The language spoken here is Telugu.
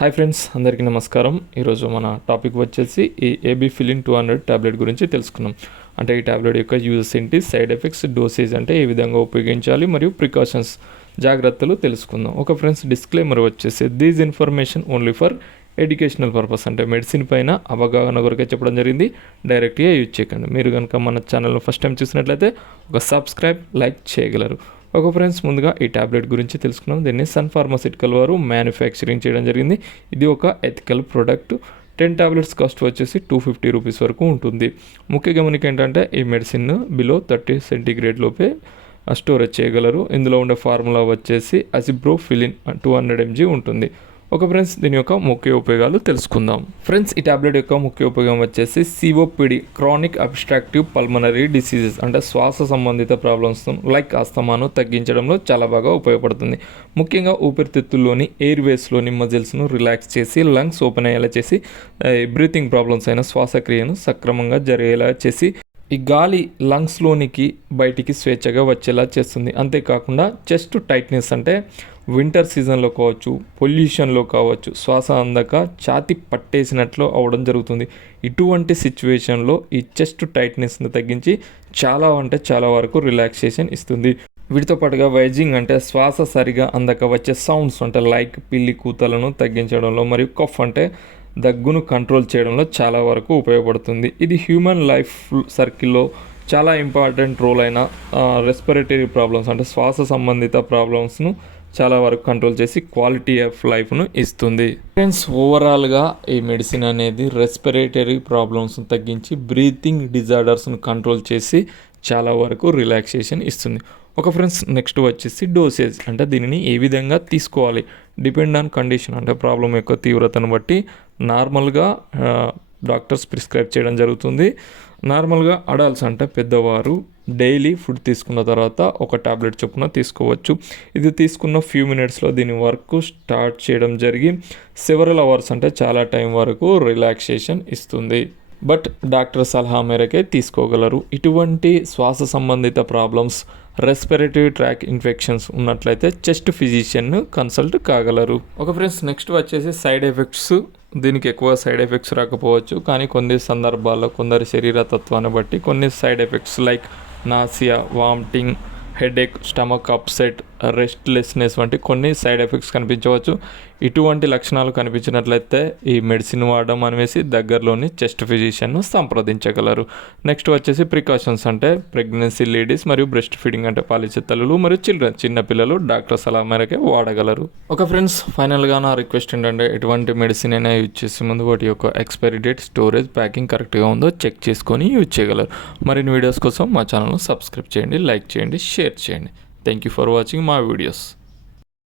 హాయ్ ఫ్రెండ్స్, అందరికీ నమస్కారం. ఈరోజు మన టాపిక్ వచ్చేసి ఈ ఏబీ ఫిలిన్ 200 ట్యాబ్లెట్ గురించి తెలుసుకున్నాం. అంటే ఈ ట్యాబ్లెట్ యొక్క యూజెస్ ఏంటి, సైడ్ ఎఫెక్ట్స్, డోసేజ్ అంటే ఏ విధంగా ఉపయోగించాలి మరియు ప్రికాషన్స్ జాగ్రత్తలు తెలుసుకుందాం. ఒక ఫ్రెండ్స్ డిస్క్లైమర్ వచ్చేసి these information only for educational purpose, అంటే మెడిసిన్ పైన అవగాహన కొరకే చెప్పడం జరిగింది. డైరెక్ట్గా యూజ్ చేయకండి. మీరు కనుక మన ఛానల్లో ఫస్ట్ టైం చూసినట్లయితే ఒక సబ్స్క్రైబ్, లైక్ చేయగలరు. ఒక ఫ్రెండ్స్ ముందుగా ఈ ట్యాబ్లెట్ గురించి తెలుసుకున్నాం. దీన్ని సన్ ఫార్మాసిటికల్ వారు మ్యానుఫ్యాక్చరింగ్ చేయడం జరిగింది. ఇది ఒక ఎథికల్ ప్రోడక్ట్. 10 ట్యాబ్లెట్స్ కాస్ట్ వచ్చేసి 250 రూపీస్ వరకు ఉంటుంది. ముఖ్య గమనిక ఏంటంటే ఈ మెడిసిన్ బిలో 30 సెంటీగ్రేడ్ లోపే స్టోరేజ్ చేయగలరు. ఇందులో ఉండే ఫార్ములా వచ్చేసి అజిబ్రోఫిలిన్ 200 mg ఉంటుంది. ఒక ఫ్రెండ్స్ దీని యొక్క ముఖ్య ఉపయోగాలు తెలుసుకుందాం. ఫ్రెండ్స్ ఈ ట్యాబ్లెట్ యొక్క ముఖ్య ఉపయోగం వచ్చేసి COPD, chronic abstractive pulmonary diseases అంటే శ్వాస సంబంధిత ప్రాబ్లమ్స్ లైక్ ఆస్తమాను తగ్గించడంలో చాలా బాగా ఉపయోగపడుతుంది. ముఖ్యంగా ఊపిరితిత్తుల్లోని ఎయిర్వేస్లోని మజిల్స్ను రిలాక్స్ చేసి లంగ్స్ ఓపెన్ అయ్యేలా చేసి బ్రీతింగ్ ప్రాబ్లమ్స్ అయిన శ్వాసక్రియను సక్రమంగా జరిగేలా చేసి ఈ గాలి లంగ్స్లోనికి బయటికి స్వేచ్ఛగా వచ్చేలా చేస్తుంది. అంతేకాకుండా చెస్ట్ టైట్నెస్ అంటే వింటర్ సీజన్లో కావచ్చు, పొల్యూషన్లో కావచ్చు, శ్వాస అందక ఛాతి పట్టేసినట్లు అవ్వడం జరుగుతుంది. ఇటువంటి సిచ్యువేషన్లో ఈ చెస్ట్ టైట్నెస్ని తగ్గించి చాలా వరకు రిలాక్సేషన్ ఇస్తుంది. వీటితో పాటుగా వైజింగ్ అంటే శ్వాస సరిగా అందక వచ్చే సౌండ్స్ అంటే లైక్ పిల్లి కూతలను తగ్గించడంలో మరియు కఫ్ అంటే దగ్గును కంట్రోల్ చేయడంలో చాలా వరకు ఉపయోగపడుతుంది. ఇది హ్యూమన్ లైఫ్ సర్కిల్లో చాలా ఇంపార్టెంట్ రోల్ అయిన రెస్పిరేటరీ ప్రాబ్లమ్స్ అంటే శ్వాస సంబంధిత ప్రాబ్లమ్స్ను చాలా వరకు కంట్రోల్ చేసి క్వాలిటీ ఆఫ్ లైఫ్ను ఇస్తుంది. ఫ్రెండ్స్ ఓవరాల్గా ఈ మెడిసిన్ అనేది రెస్పిరేటరీ ప్రాబ్లమ్స్ను తగ్గించి బ్రీతింగ్ డిజార్డర్స్ను కంట్రోల్ చేసి చాలా వరకు రిలాక్సేషన్ ఇస్తుంది. ఒక ఫ్రెండ్స్ నెక్స్ట్ వచ్చేసి డోసేజ్ అంటే దీనిని ఏ విధంగా తీసుకోవాలి, డిపెండ్ ఆన్ కండిషన్ అంటే ప్రాబ్లం యొక్క తీవ్రతను బట్టి నార్మల్గా డాక్టర్స్ ప్రిస్క్రైబ్ చేయడం జరుగుతుంది. నార్మల్గా అడల్ట్స్ అంటే పెద్దవారు డైలీ ఫుడ్ తీసుకున్న తర్వాత ఒక టాబ్లెట్ చొప్పున తీసుకోవచ్చు. ఇది తీసుకున్న ఫ్యూ మినిట్స్లో దీని వర్క్ స్టార్ట్ చేయడం జరిగి సెవరల్ అవర్స్ అంటే చాలా టైం వరకు రిలాక్సేషన్ ఇస్తుంది. బట్ డాక్టర్ సలహా మేరకే తీసుకోగలరు. ఇటువంటి శ్వాస సంబంధిత ప్రాబ్లమ్స్, రెస్పిరేటరీ ట్రాక్ ఇన్ఫెక్షన్స్ ఉన్నట్లయితే చెస్ట్ ఫిజిషియన్ను కన్సల్ట్ కాగలరు. ఒక ఫ్రెండ్స్ నెక్స్ట్ వచ్చేసి సైడ్ ఎఫెక్ట్స్. దీనికి ఎక్కువ సైడ్ ఎఫెక్ట్స్ రాకపోవచ్చు, కానీ కొన్ని సందర్భాల్లో కొందరి శరీర తత్వాన్ని బట్టి కొన్ని side effects like nausea, vomiting, headache, stomach upset, restlessness వంటి కొన్ని సైడ్ ఎఫెక్ట్స్ కనిపించవచ్చు. ఇటువంటి లక్షణాలు కనిపించినట్లయితే ఈ మెడిసిన్ వాడడం అనేసి దగ్గరలోని చెస్ట్ ఫిజిషియన్ను సంప్రదించగలరు. నెక్స్ట్ వచ్చేసి ప్రికాషన్స్ అంటే ప్రెగ్నెన్సీ లేడీస్ మరియు బ్రెస్ట్ ఫీడింగ్ అంటే పాలిచ్చే తల్లులు మరియు చిన్నపిల్లలు డాక్టర్ సలహా మేరకే వాడగలరు. ఒక ఫ్రెండ్స్ ఫైనల్గా నా రిక్వెస్ట్ ఏంటంటే ఎటువంటి మెడిసిన్ అయినా యూజ్ చేసే ముందు వాటి యొక్క ఎక్స్పైరీ డేట్, స్టోరేజ్, ప్యాకింగ్ కరెక్ట్గా ఉందో చెక్ చేసుకొని యూజ్ చేయగలరు. మరిన్ని వీడియోస్ కోసం మా ఛానల్ను సబ్స్క్రైబ్ చేయండి, లైక్ చేయండి, షేర్ చేయండి. Thank you for watching my videos.